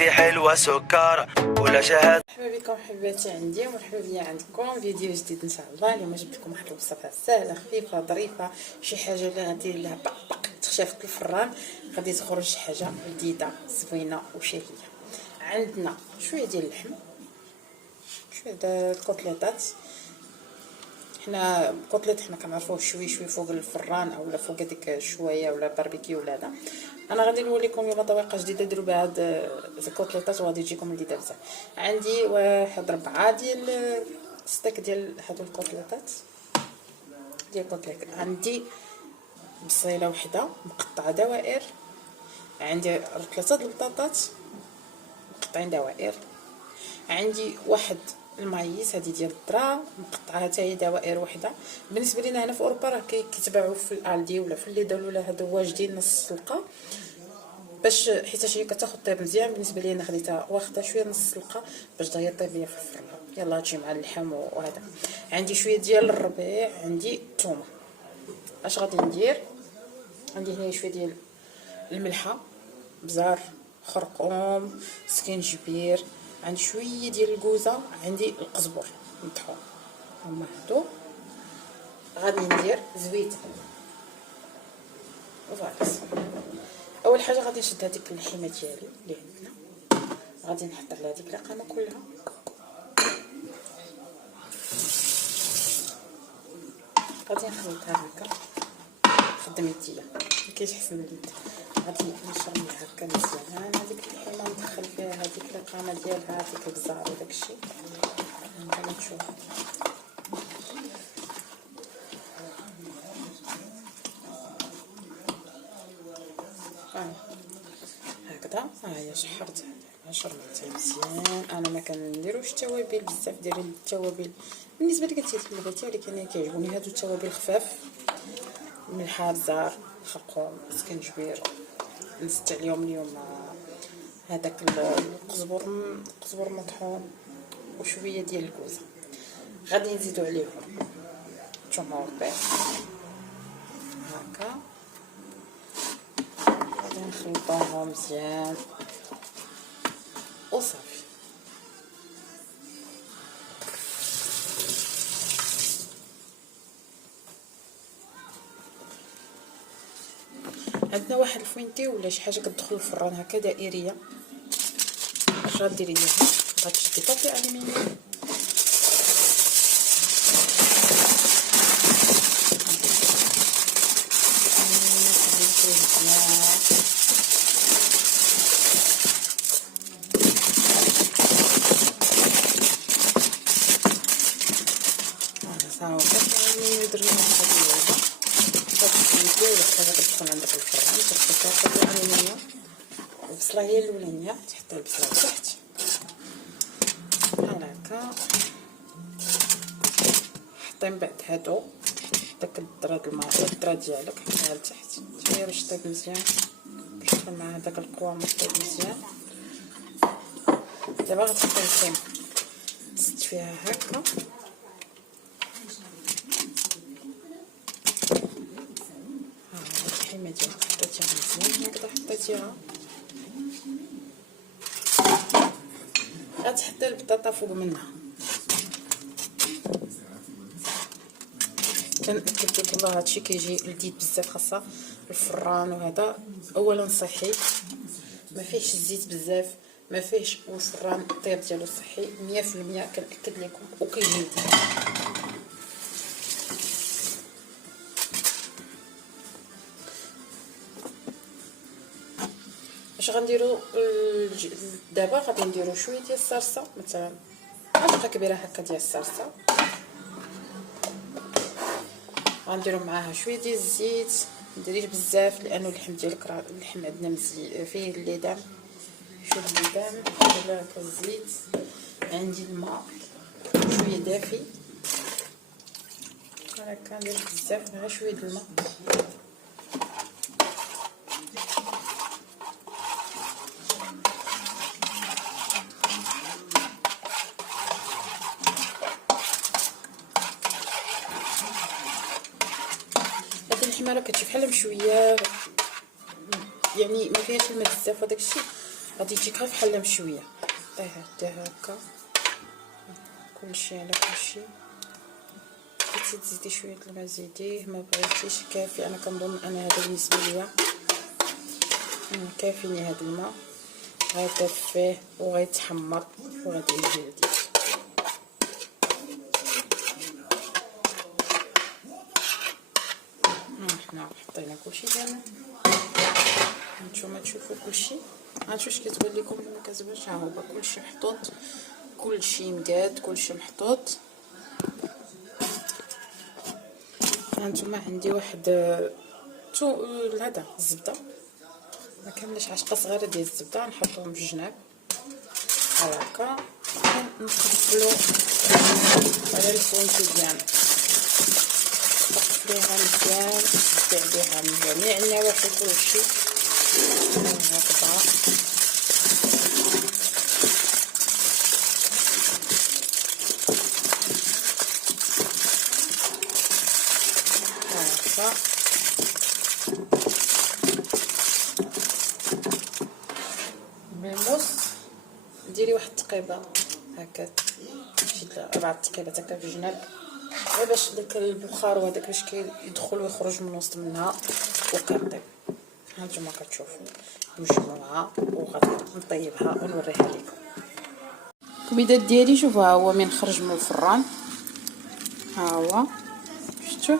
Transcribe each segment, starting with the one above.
دي حلوة سكر ولا شهد. مرحبا بكم حباتي عندي ومرحبا بيا عندكم فيديو جديد ان شاء الله. اليوم جبت لكم واحد الوصفه سهله خفيفه ظريفه، شي حاجه اللي غادير لها بق تخشى في الفران، غادي تخرج شي حاجه لذيذه زوينه وشهيه. عندنا شويه ديال اللحم، شويه ديال الكوتليطات. حنا الكوتليط حنا كنعرفوه شوي فوق الفران اولا فوق هذيك الشوايه ولا باربيكيو ولا هذا. انا غادي نوريكم اليوم طريقه جديده ديروا بها هاد الكوتليطات وغادي تجيكم لذيذه بزاف. عندي واحد 4 ديال ستيك ديال هادو الكوتليطات ديال الكوتليط. عندي بصيله وحده مقطعه دوائر، عندي 3 البطاطات مقطعين دوائر، عندي واحد المايس هذه ديال الذره مقطعه حتى هي دوائر وحده. بالنسبه لينا هنا في اوروبا راه كيتباعوا في الالدي ولا في ليدل ولا هادو واجدين نص سلقه، باش حيت هي كتاخذ طيب مزيان. بالنسبه لي انا خديتها واخده شويه نص سلقه باش دغيا طيب ليا في الفرن. يلا هادشي مع اللحم وهذا. عندي شويه ديال الربيع، عندي الثومه. اش غادي ندير؟ عندي هنا شويه ديال الملحه، بزار، خرقوم، سكينجبير، عندي شويه ديال الكوزه، عندي القزبر مطحون. هما هادو غادي ندير زويت وفارس. اول حاجه غادي نشد هذيك اللحمه ديالي اللي عندنا، غادي نحط عليها هذيك الرقامه كلها، غادي نخلطها هكا خدم يديا مكاينش احسن من اليد. غادي نشرمل هكا مزيان هذيك اللحمه، ندخل فيها هذيك الرقامه ديالها، هذيك البزار وداكشي. غادي نشوف هكذا. ها هي شحرت شرملتها مزيان. انا ما كنديروش التوابل بزاف، ديري التوابل بالنسبه لك انت اللي بغيتي، ولكن انا كيعجبوني هادو التوابل خفاف، ملحه، بزار، خرقوم، سكنجبير. نزدت عليهم اليوم هذاك القزبر مطحون وشويه ديال الكوزه. غادي نزيدو عليهم الطوماطيل هكا، غادي نخلطوهم مزيان وصافي. عندنا واحد الفوينتي ولا شي حاجه كتدخل الفران هكا دائريه، اش غديري ليها؟ غتشدي بابي الومنيوم البصله هي الاولانيه، تحطي البصله تحت بحال هكا. حطي من بعد هادو داك الذره ديالك حطيها لتحت حتى هي باش طيب مزيان، باش تدخل مع هذاك القوام طيب مزيان. دابا غتحطي الكريمه تزيد فيها هكا، اللحمه ديالك حطيتيها مزيان هكذا، حطيتيها غتحطي البطاطا فوق منها. كنأكد لك والله هادشي كيجي لذيذ بزاف، خاصه الفران وهذا. اولا صحي، ما فيهش الزيت بزاف، ما فيهش، والفران الطياب ديالو صحي 100%، كنأكد لكم وكيجي لذيذ. اش غنديروا دابا؟ غادي نديروا شويه ديال الصلصه، مثلا معلقه كبيره هكا ديال الصلصه، غنديروا معاها شويه ديال الزيت، مديريش بزاف لانه اللحم ديالك راه اللحم عندنا مزيان فيه الليدام، شويه الليدام. ندير هكا الزيت، عندي الماء شويه دافي هكا، ندير بزاف غير شويه د الماء. اللحمه راه كتجي بحال مشويه، يعني ما فيهاش الماء بزاف وداك الشيء، غادي تجيك غير بحال مشويه. ديها هكا كلشي على كلشي. بغيتي تزيدي شويه الماء زيديه، ما بغيتيش كافي. انا كنظن ان هذا بالنسبه ليا كافيني هذا الماء. غيطيب وغيتحمر وغادي يجي لذيذ. حنا حطينا كلشي ديالنا، نتوما تشوفوا كلشي. هانتو واش كتبان لكم ولا ما كتبانش؟ ها هو كلشي محطوط، كلشي مقاد، كلشي محطوط. هانتوما عندي واحد هذا الزبده، ما كاملاش عشقه صغيره ديال الزبده، نحطوهم في الجناب هكا. نقفلو على الفونتي ديالنا، نقفلوها مزيان، نحطي عليها من جميع النواحي كلشي هكذا. من النص ديري واحد التقيبه هكا، شي 4 تقيبات هكا في الجناب، غير باش داك البخار وهداك باش كيدخل ويخرج من وسط منها وكنطيب. هانتوما كتشوفوا مجموعه، وغادي نطيبها ونوريها لكم. الكبيدات ديالي شوفوا ها هو من خرج من الفران، ها هو شفتوا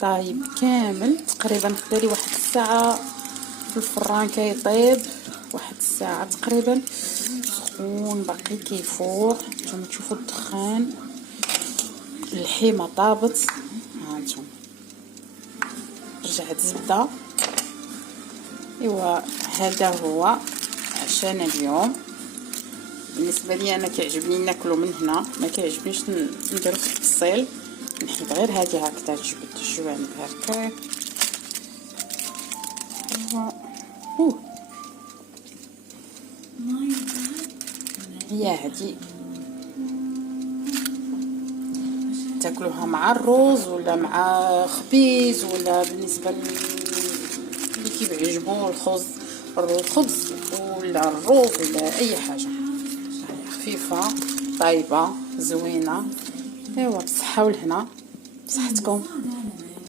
طايب كامل. تقريبا خدالي واحد الساعه في الفران كيطيب، واحد الساعه تقريبا سخون باقي كيفور. نتوما تشوفوا الدخان، اللحيمه طابت. هانتوما رجعت زبده. ايوا هذا هو عشانا اليوم. بالنسبه لي انا كيعجبني ناكلو من هنا، ما كيعجبنيش نديرو في التفصيل. نحيد غير هادي هكذا تجبد الجوانب هكا. هي هادي تاكلوها مع الرز ولا مع خبيز، ولا بالنسبه اللي كيعجبو الخبز ولا الروز ولا اي حاجه. خفيفه طايبه زوينه. ايوا بالصحه والهنا، بصحتكم.